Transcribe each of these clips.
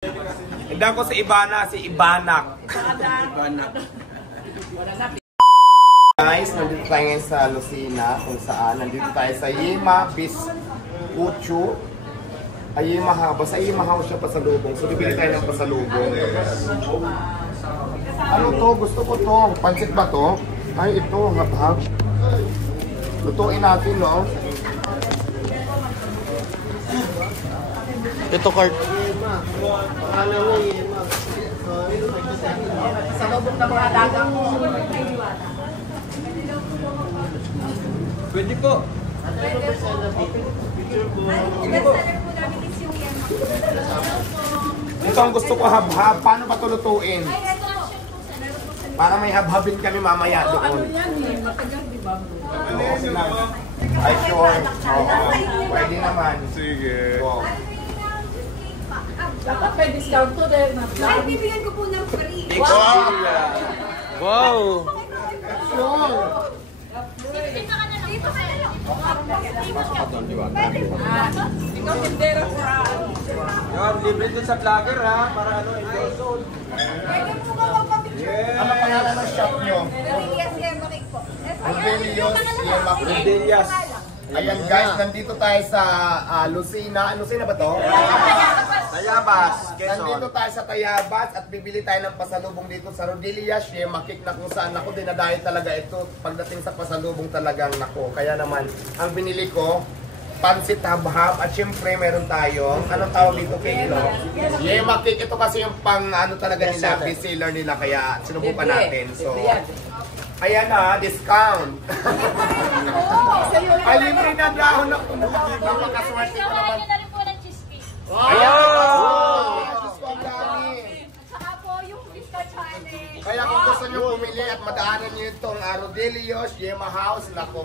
Hindi ko si Ibana, si Ibanak. Ibanak. Guys, nandito tayo ngayon sa Lucena, kung saan nandito tayo sa Yema Biscucho. Ay Yema House. Ay Yema House siya pasalubong. So bibili tayo ng pasalubong. Ano to? Gusto ko to. Pansit ba to? Ay ito, hap-hap. Lutuin natin, no? Ito card. Sa lubog ng mga dagang mo. Pwede po. Ito ang gusto ko, hab-hab. Paano ba ito lutuin? Para may hab-habin kami mamaya doon. Ano yan eh? Matagal, di ba? Ay, sure. Oo. Pwede naman. Sige. Oo. Dapat may discount to din. Ay, bibigyan ko po ng free. Wow! Sure. Dito ka na lang. Ikaw tindera sa... Yan, libre dun sa vlogger ha. Para ano, enjoy zone. Pwede po ba magpapicture? Ano pangalan ng shop nyo? Rodelias Yemaric po. Rodelios Yemaric. Rodelias. Ayan guys, nandito tayo sa Lucena. Lucena ba to? Tayabas, Nandito Quezon. tayo sa Tayabas at bibili tayo ng pasalubong dito sa Rodelias Yemaric na kung saan ako dinadayo talaga ito pagdating sa pasalubong talagang nako. Kaya naman, ang binili ko, pansit hab-hab at syempre meron tayo, anong tawag dito kay Ilo? Yemaric. Ito kasi yung pang ano talaga nila, best seller nila kaya sinubukan natin. So, ayan na, discount. Ay, libre na dahon na kumuha. Napakaswerte ko naman. na rin po ng cheese cake. Ayan! Diyos ko, ang dami. Saka po yung biscuit honey. Kaya kung gusto nyo bumili at madaanan nyo itong Rodelios Yema House, naku,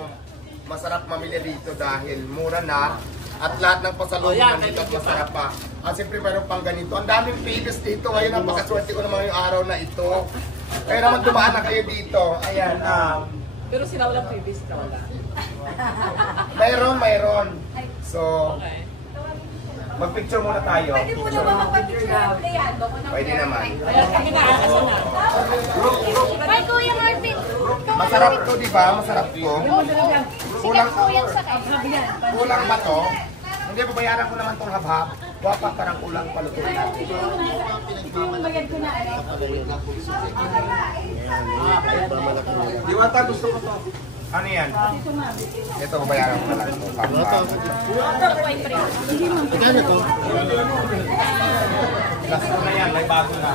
masarap mamili dito dahil mura na at lahat ng pasalubong nandito at masarap pa. At siyempre meron pang ganito. Ang daming previous dito. Ngayon, napakaswerte ko naman yung araw na ito. Kaya naman dumaan na kayo dito. Ayan. Pero sila walang previous ka wala. Mayroon. So, mag-picture muna tayo. Pwede po na ba magpapicture ng playan? Pwede naman. Ayan, kami na asa na. Ay, Kuya Martin. Masarap to, di ba? Masarap to. Kulang, Kuya sa kayo. kulang ba to? Hindi, babayaran ko naman tong hab-hab. Wapa, parang kulang palutuin natin. Diwata, gusto ko to. Ano yan? Ito, babayaran ko na lang ito. Hab-hab. Last ko na yan, may bago na.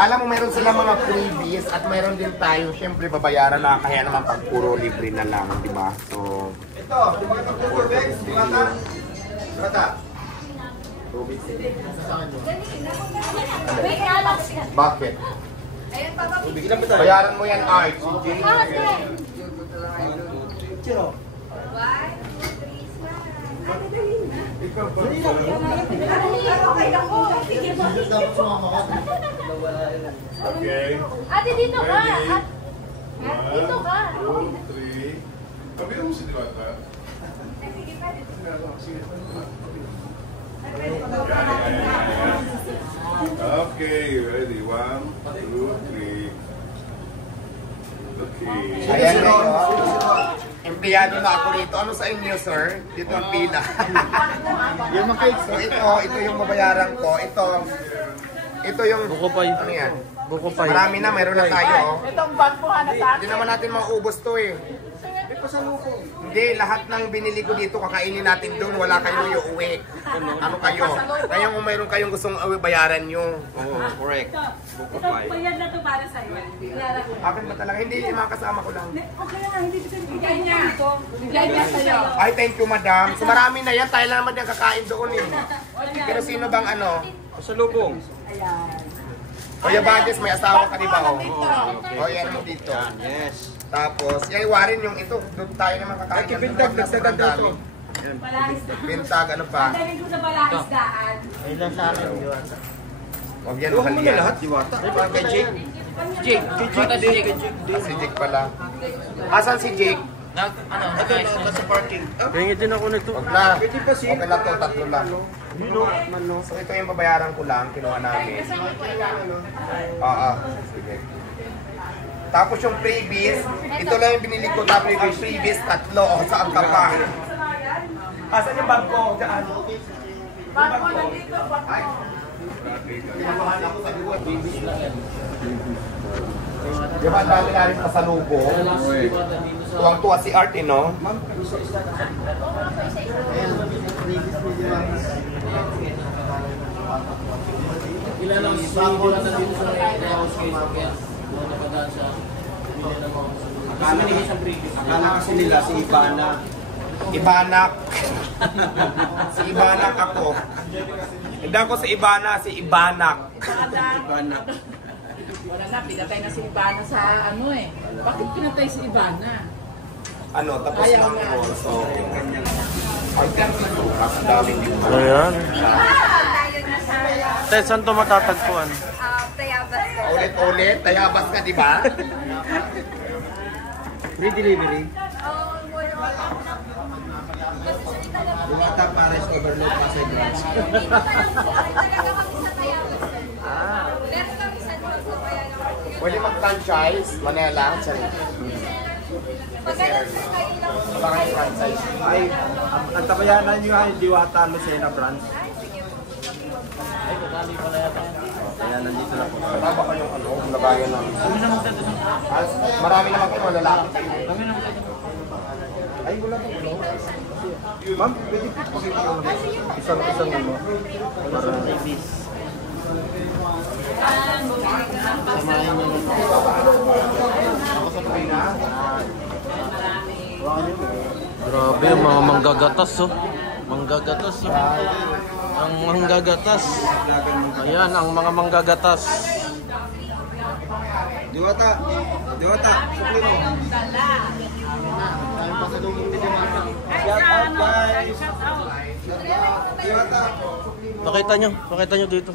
Alam mo, meron sila mga freebies at meron din tayo, syempre babayaran na kaya naman pag puro libre na lang, di ba? So, Ito, magandang puro, Bex. Diwata. Diwata. Wait, Alex. bakit? Ayan, Papa. Bigyan mo tayo. Bayaran mo yan, Art. Si Jay. Chiro. 1, 2, 3, smile. Ano dali na? Ikaw ba? Okay lang po. Sige po. Okay. Ate, dito ka. Ready? Dito ka. 1, 2, 3. Kabilang mo si Diwata. Sige pa. Okay, ready? 1, 2, 3. Okay. Ayan na yun. Empleyado na ako rito. Ano sa inyo, sir? Dito ang pila. So ito yung babayaran ko. Ito yung... Ano yan? Marami na, meron na tayo. Itong bag po na sa Hindi naman natin maubos to eh. Hindi, lahat ng binili ko dito kakainin natin doon. Wala kayo iuwi. Ano kayo? Kaya kung mayroon kayong gustong bayaran nyo. Oo, correct. Bayad na to para sa'yo. Akin ba talaga? Hindi, yung mga kasama ko lang. Okay na, hindi ko bigay niya. Bigay niya sa'yo. Ay, thank you, madam. So marami na yan. Tayo lang naman yung kakain doon eh. Pero sino bang ano? Pasalubong. Kuya Bages, may asawa ka di ba? O, yan mo dito. Yes. Tapos, iwarin yung ito. Doon tayo naman kakain. Ay, kibintag, nagdagan dito. Bintag, ano pa? Dali ko sa balaisdaan. Huwag yan, Huwag mahal mo na yan. lahat, Diwata. Ay, para kay Jake. Jake. Si Jake pala. Asan si Jake? Nasa parking. Pengi din ako nito. Wag na. Okay na to, tatlo lang. So ito yung babayaran ko lang, kinuha namin. Oo. Sige. Tapos yung freebies, ito lang yung binili ko. Tapos yung freebies, tatlo. O, saan ka pa? Asan yung bag ko? Diyan. Bag ko nandito. Ay. Kinabahan ako sa liwa. Di ba, ang dami namin pasalubong? Tuwang-tuwa si Art, no? Akala kasi nila si Ivana. Ibanak. Si Ibanak ako. Hindi ako si Ibana, si Ibanak. Ivana. Wala na, pinatay na si Ivana sa ano eh. Bakit pinatay si Ivana? Ano, tapos Ayaw lang na. ako. So, ang daming dito. Ayan. Tayo na sa Te, saan to matatagpuan? Tayabas ko. Ulit-ulit, tayabas ka, di ba? Free delivery. Wala. Yung ata Paris overload kasi branch. Dito talaga kami sa Tayabas. Meron kami sa Nuevo, kaya naman. Pwede mag-franchise, Manila, sorry. Magalang sa kayo lang. Baka yung franchise. Ay, ang tabayanan nyo ay Diwata Lucena branch. Kaya nandito na po. Tama ka yung ano, lagayan namin. Marami naman kayo malalaki. Ay, wala po. Ma'am, pwede po pakita ko ulit. Isang ano. Para Grabe, yung mga manggagatas, oh. Manggagatas, oh. Ang manggagatas. Ayan, ang mga manggagatas. Diwata, supli mo. Shout out guys. Diwata. Pakita nyo dito.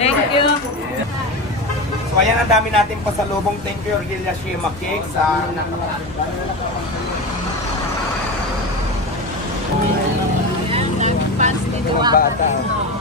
Thank you. So ayan, ang dami nating pasalubong. Thank you, Ordelia Shima Cake sa Fans ni Diwata. Bata.